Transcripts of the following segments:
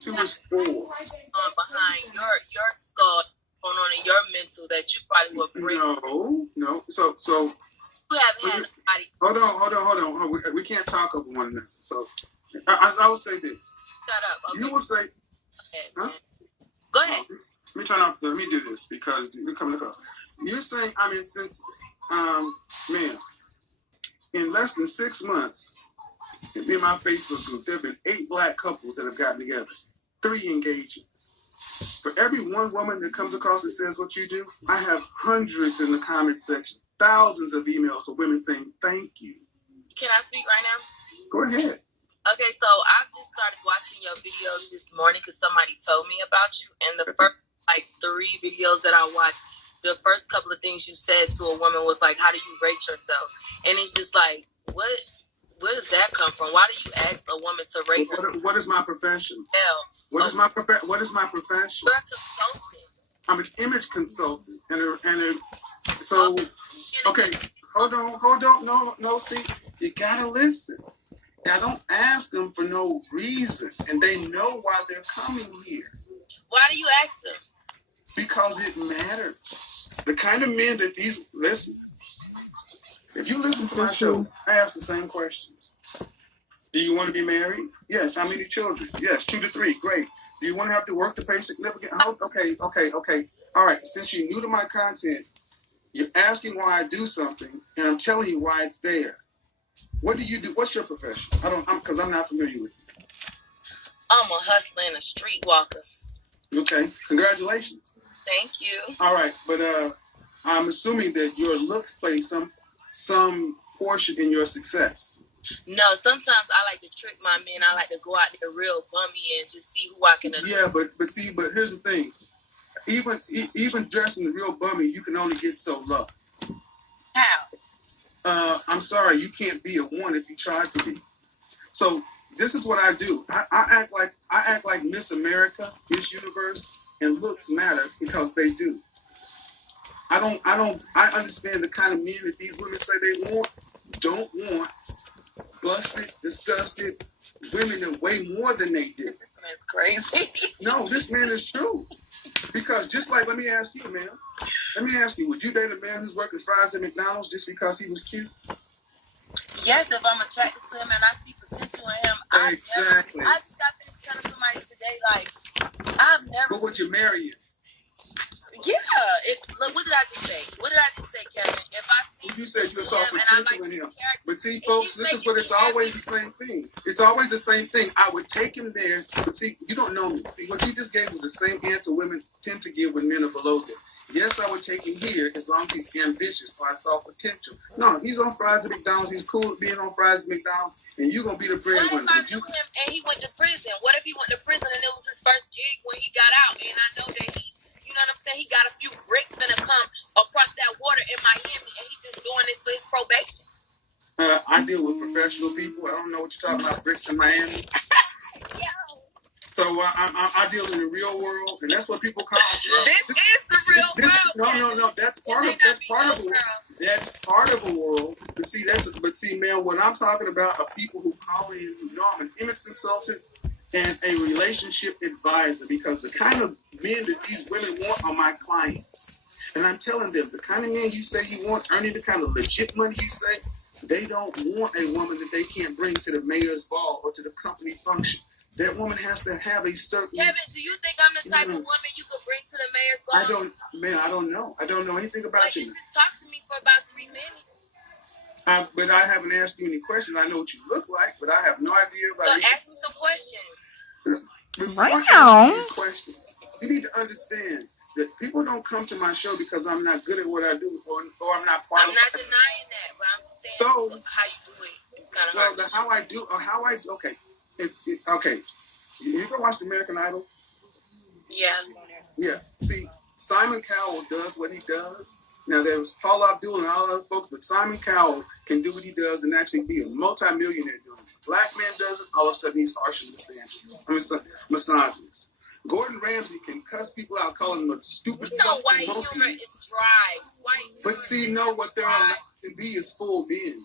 Two is 4. Behind your skull going on in your mental that you probably would break. No. So you haven't had nobody. Hold on. We can't talk over one another. So I will say this. Shut up. Okay. You will say. Huh? Go ahead. Let me do this because we're coming across. You're saying I'm insensitive. Man, in less than 6 months, in my Facebook group, there have been 8 black couples that have gotten together, 3 engagements. For every one woman that comes across and says what you do, I have hundreds in the comment section, thousands of emails of women saying thank you. Can I speak right now? Go ahead. Okay, so I've just started watching your videos this morning because somebody told me about you, and the first 3 videos that I watched, the first couple of things you said to a woman was like, how do you rate yourself? And it's just like, where does that come from? Why do you ask a woman to rate her? What is my profession? What is my profession? You're a consultant. I'm an image consultant, so okay. Hold on. No. See, you gotta listen. I don't ask them for no reason, and they know why they're coming here. Why do you ask them? Because it matters. The kind of men that listen. If you listen to my show, I ask the same questions. Do you want to be married? Yes. How many children? Yes, 2 to 3. Great. Do you want to have to work to pay significant? Okay. All right. Since you're new to my content, you're asking why I do something, and I'm telling you why it's there. What do you do? What's your profession? Because I'm not familiar with you. I'm a hustler and a streetwalker. Okay. Congratulations. Thank you. All right, but I'm assuming that your looks play some portion in your success. No, sometimes I like to trick my men. I like to go out there real bummy and just see who I can. Yeah, but here's the thing. Even dressing real bummy, you can only get so low. How? I'm sorry, you can't be a 1 if you try to be. So this is what I do. I act like Miss America, Miss Universe, and looks matter because they do. I understand the kind of men that these women say they don't want busted, disgusted women that weigh more than they do. That's crazy. No, this man is true. Because just like, let me ask you, would you date a man who's working fries at McDonald's just because he was cute? Yes, if I'm attracted to him and I see potential in him. Exactly. I just got finished telling somebody today, I've never. But would you marry him? Yeah. Look, what did I just say? Kevin? If I see you said you saw potential in him. But see, folks, this is what it's always the same thing. It's always the same thing. I would take him there, but see, you don't know me. See, what you just gave was the same answer women tend to give when men are below them. Yes, I would take him here as long as he's ambitious or I saw potential. No, he's on fries at McDonald's. He's cool with being on fries at McDonald's, and you're going to be the breadwinner. What if I knew him and he went to prison? What if he went to prison and it was his first gig when he got out, and I know that he, you know what I'm saying, he got a few bricks finna come across that water in Miami, and he just doing this for his probation? I deal with professional people. I don't know what you're talking about, bricks in Miami. So I deal in the real world, and that's what people call us. This is the real world. No. That's part of a world. But see, man, what I'm talking about are people who call in who know I'm an image consultant and a relationship advisor, because the kind of men that these women want are my clients. And I'm telling them, the kind of men you say you want, earning the kind of legit money you say, they don't want a woman that they can't bring to the mayor's ball or to the company function. That woman has to have a certain... Kevin, do you think I'm the type of woman you could bring to the mayor's ball? I don't know. I don't know anything about you. You just talked to me for about 3 minutes. But I haven't asked you any questions. I know what you look like, but I have no idea about you. So ask me some questions. Right now. These questions. You need to understand that people don't come to my show because I'm not good at what I do or I'm not qualified. I'm not denying that, but I'm just saying how you do it. It's kind of hard. How I do, or how I... Okay. Okay, you ever watch American Idol? Yeah. See, Simon Cowell does what he does. Now, there was Paul Abdul and all other folks, but Simon Cowell can do what he does and actually be a multi-millionaire doing it. Black man does it, all of a sudden he's harsh and misogynist. Gordon Ramsay can cuss people out, calling them a stupid fucking white humor is dry. But see, what they're allowed to be is full being.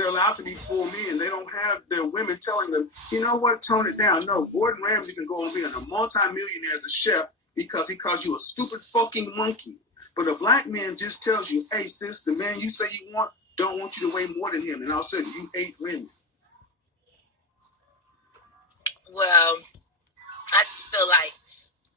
they're allowed to be full men. They don't have their women telling them, you know what, tone it down. No, Gordon Ramsay can go and be a multi-millionaire as a chef because he calls you a stupid fucking monkey. But a black man just tells you, hey, sis, the man you say you want don't want you to weigh more than him. And all of a sudden, you 8 women. Well, I just feel like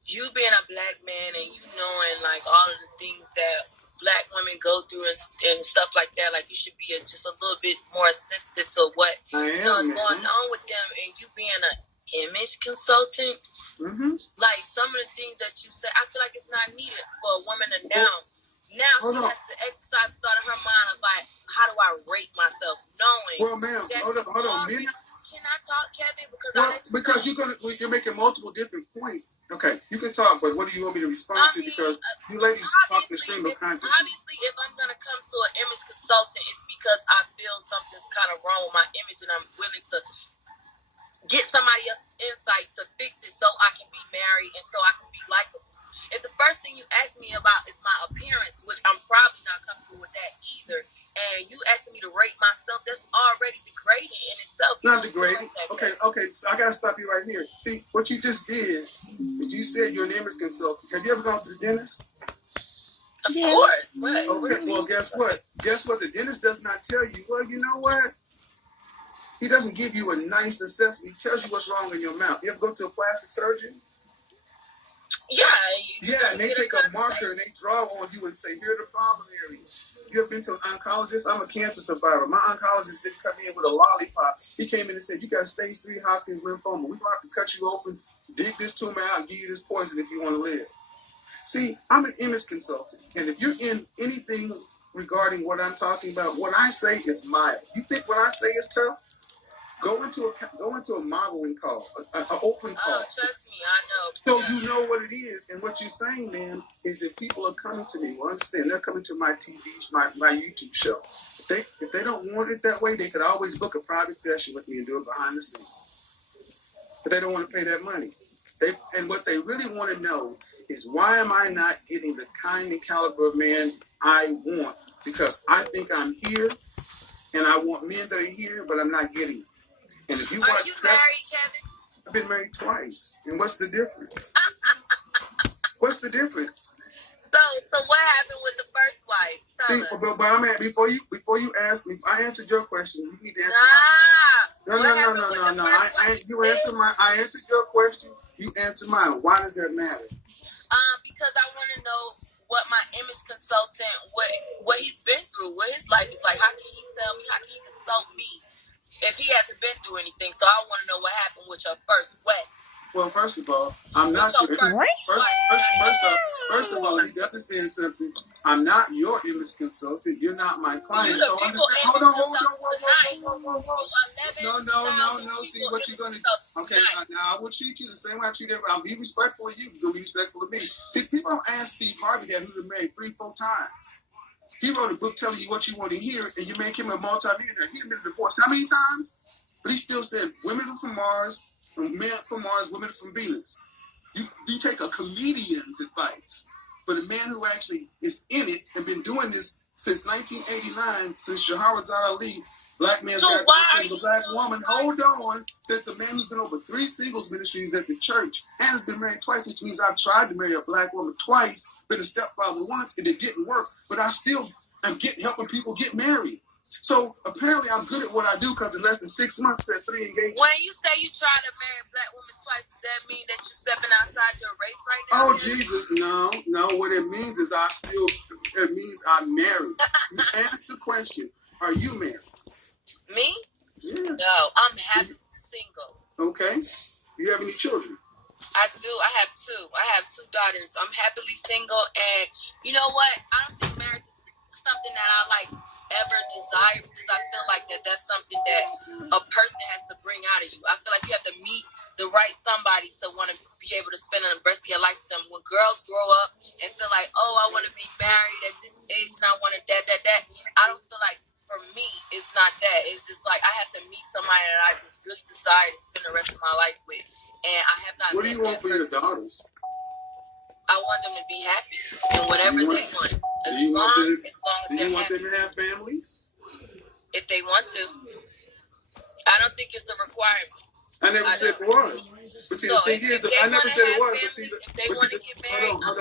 you being a black man and you knowing like all of the things that black women go through and stuff like that, like you should be just a little bit more sensitive to what is going on with them. And you being an image consultant, like some of the things that you say, I feel like it's not needed for a woman to now she has to exercise start in her mind of like, how do I rate myself, knowing that hold on. Can I talk, Kevin? Because you're making multiple different points. Okay, you can talk, but what do you want me to respond to? Because you ladies talk the stream of consciousness. Obviously, if I'm going to come to an image consultant, it's because I feel something's kind of wrong with my image and I'm willing to get somebody else's insight to fix it so I can be married and so I can be likable. If the first thing you ask me about is my appearance, which I'm probably not comfortable with that either, and you asking me to rate myself, that's already degrading in itself. Not degrading. Okay. So I gotta stop you right here. See, what you just did is you said you're an image consultant. Have you ever gone to the dentist? Of course. What? Okay. Well, guess what? The dentist does not tell you. Well, you know what? He doesn't give you a nice assessment. He tells you what's wrong in your mouth. You ever go to a plastic surgeon? Yeah, and they take a marker and they draw on you and say, here are the problem areas. You ever been to an oncologist? I'm a cancer survivor. My oncologist didn't cut me in with a lollipop. He came in and said, you got stage 3 Hodgkin's lymphoma. We're going to have to cut you open, dig this tumor out, and give you this poison if you want to live. See, I'm an image consultant. And if you're in anything regarding what I'm talking about, what I say is mild. You think what I say is tough? Go into a modeling call, an open call. Oh, trust me, I know. So you know what it is, and what you're saying, man, is that people are coming to me. Well, understand, they're coming to my TV, my YouTube show. If they don't want it that way, they could always book a private session with me and do it behind the scenes. But they don't want to pay that money. And what they really want to know is, why am I not getting the kind and caliber of man I want? Because I think I'm here, and I want men that are here, but I'm not getting it. And if you Are you married, Kevin? I've been married twice. And what's the difference? What's the difference? So what happened with the first wife? Tell us. But I'm at, before you ask me, I answered your question. You need to answer mine. No. I answered your question. You answered mine. Why does that matter? Because I want to know what my image consultant, what he's been through, what his life is like. How can he tell me? How can he consult me if he hasn't been through anything? So I want to know what happened with your first wet. Well, first of all, I'm not your first of all, you understand something. I'm not your image consultant. You're not my client. So understand. Hold on. No. See what you're gonna do. Okay, now I will treat you the same way I treat everybody. I'll be respectful of you. You're gonna be respectful of me. See, people don't ask Steve Harvey that, who's been married 3-4 times. He wrote a book telling you what you want to hear, and you make him a multi-millionaire. He's been divorced how many times? But he still said, women are from Mars, men from Mars, women are from Venus. You take a comedian's advice, but a man who actually is in it and been doing this since 1989, since Shahrazad Ali, black man's got a black woman. Hold on. Since a man who's been over 3 singles ministries at the church and has been married twice, which means I've tried to marry a black woman twice, been a stepfather once, and it didn't work. But I still am helping people get married. So apparently I'm good at what I do, because in less than 6 months, I had 3 engagements. When you say you try to marry a black woman twice, does that mean that you're stepping outside your race right now? Oh, Jesus, no. What it means is it means I'm married. You ask the question, are you married? Me? Yeah. No, I'm happily single. Okay. You have any children? I do. I have 2. I have 2 daughters. I'm happily single, and you know what? I don't think marriage is something that I ever desire, because I feel like that's something that a person has to bring out of you. I feel like you have to meet the right somebody to want to be able to spend the rest of your life with them. When girls grow up and feel like, oh, I want to be married at this age and I want to that, I don't feel like, for me, it's not that. It's just like I have to meet somebody that I just really desire to spend the rest of my life with. And I have not. What do you want for your daughters? I want them to be happy in whatever they want. As long as do you want them to have families? If they want to. I don't think it's a requirement. I never said it was. But see, so the thing is, I never said it was. Families, if they want to get married, hold